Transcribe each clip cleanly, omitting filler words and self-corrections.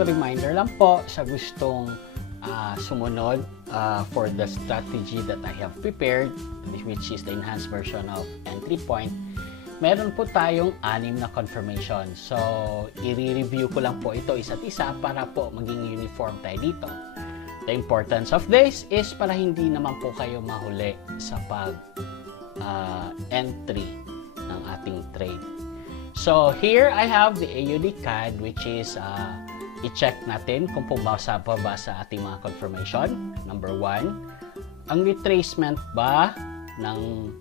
small reminder lang po sa gustong sumunod for the strategy that I have prepared, which is the enhanced version of entry point. Meron po tayong 6 na confirmation. So, i-review ko lang po ito isa't isa para po maging uniform tayo dito. The importance of this is para hindi naman po kayo mahuli sa entry ng ating trade. So, here I have the AUD CAD, which is i-check natin kung pumasa pa ba sa ating mga confirmation. Number 1, ang retracement ba ng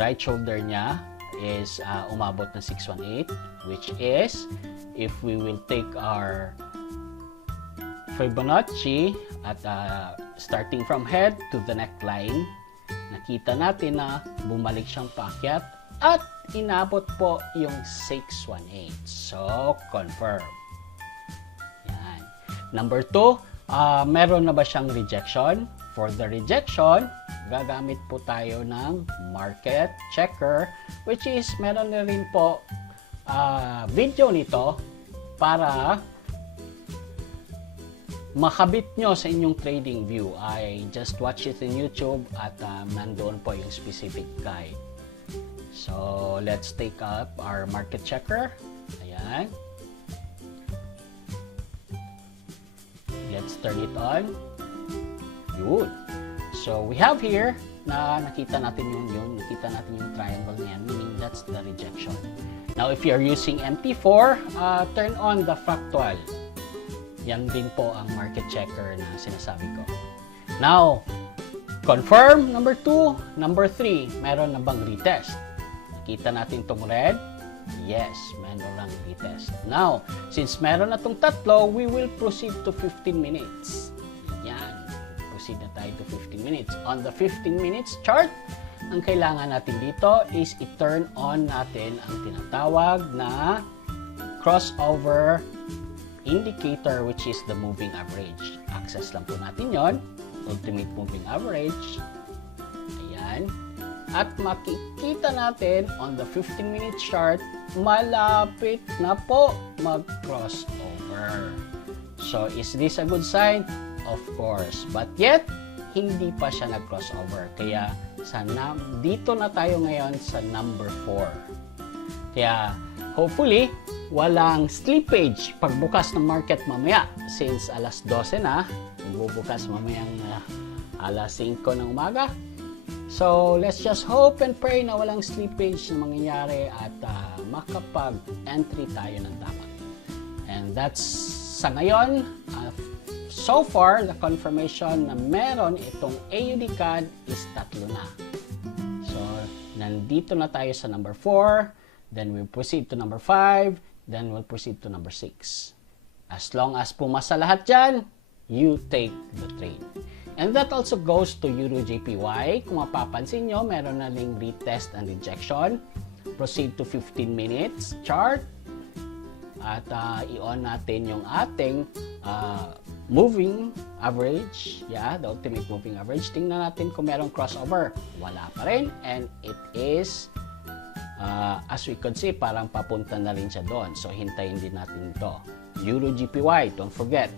right shoulder niya is umabot ng 618, which is, if we will take our Fibonacci at starting from head to the neckline, nakita natin na bumalik siyang paakyat at inabot po yung 618. So, confirm. Number 2, meron na ba siyang rejection? For the rejection, gagamit po tayo ng market checker, which is meron na rin po video nito para makabit nyo sa inyong trading view. I just watch it in YouTube at nandoon po yung specific guide. So, let's take up our market checker. Ayan. Let's turn it on. Good. So, we have here na nakita natin nakita natin yung triangle na yan, meaning that's the rejection. Now, if you're using MT4, turn on the fractal. Yan din po ang market checker na sinasabi ko. Now, confirm, number 2. Number 3, meron na bang retest? Nakita natin itong red. Yes, meron lang retest. Now, since meron na itong tatlo, we will proceed to 15 minutes. Yan. Proceed na tayo to 15 minutes. On the 15 minutes chart, ang kailangan natin dito is i-turn on natin ang tinatawag na crossover indicator, which is the moving average. Access lang po natin yon, ultimate moving average. Ayan. At makikita natin on the 15-minute chart, malapit na po mag-crossover. So, is this a good sign? Of course. But yet, hindi pa siya nag-crossover. Kaya, dito na tayo ngayon sa number 4. Kaya, hopefully, walang slippage pagbukas ng market mamaya. Since alas 12 na, bubukas mamayang alas 5 ng umaga. So, let's just hope and pray na walang slippage na mangyayari at makapag-entry tayo ng tama. And that's sa ngayon, so far, the confirmation na meron itong AUD CAD is 3 na. So, nandito na tayo sa number 4, then we'll proceed to number 5, then we'll proceed to number 6. As long as pumasa lahat dyan, you take the trade. And that also goes to Euro JPY. Kung mapapansin nyo, meron na ring retest and rejection. Proceed to 15 minutes chart. At i-on natin yung ating moving average. Yeah, the ultimate moving average. Tingnan natin kung merong crossover. Wala pa rin. And it is, as we could see, parang papunta na rin siya doon. So, hintayin din natin ito. Euro JPY, don't forget.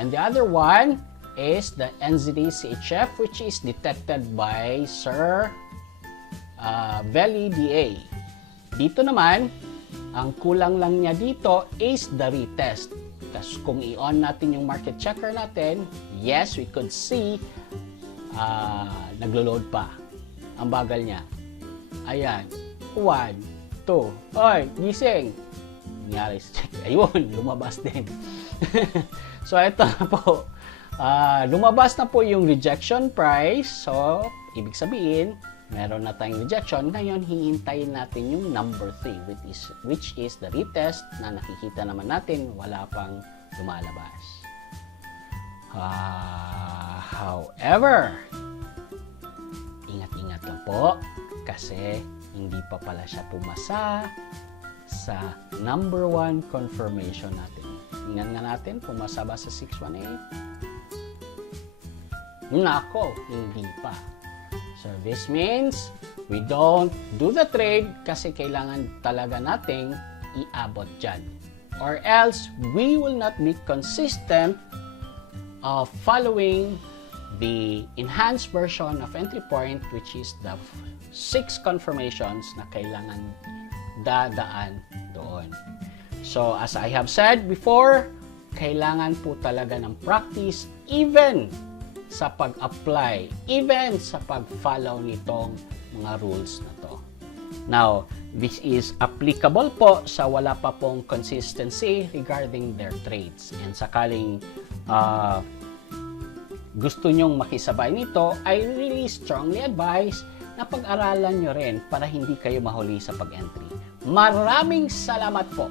And the other one is the NZD CHF, which is detected by Sir Veli DA. Dito naman, ang kulang lang niya dito is the retest. Kasi kung i-on natin yung market checker natin, yes, we could see naglo-load pa. Ang bagal niya. Ayan. 1, 2. Oy, gising. Nangyari sa check. Ayun, lumabas din. So, ito na po. Lumabas na po yung rejection price. So, ibig sabihin, meron na tayong rejection. Ngayon, hihintayin natin yung number 3, which is the retest na nakikita naman natin wala pang lumalabas. However, ingat-ingat lang po kasi hindi pa pala siya pumasa sa number 1 confirmation natin. Tingnan nga natin, pumasa ba sa 618? Nako, hindi pa. So, this means we don't do the trade kasi kailangan talaga nating iabot dyan. or else we will not be consistent following the enhanced version of entry point, which is the 6 confirmations na kailangan dadaan doon. So, as I have said before, kailangan po talaga ng practice even sa pag-apply, even sa pag-follow nitong mga rules na to. Now, this is applicable po sa wala pa pong consistency regarding their trades. And sakaling gusto nyong makisabay nito, I really strongly advise na pag-aralan nyo rin para hindi kayo mahuli sa pag-entry. Maraming salamat po!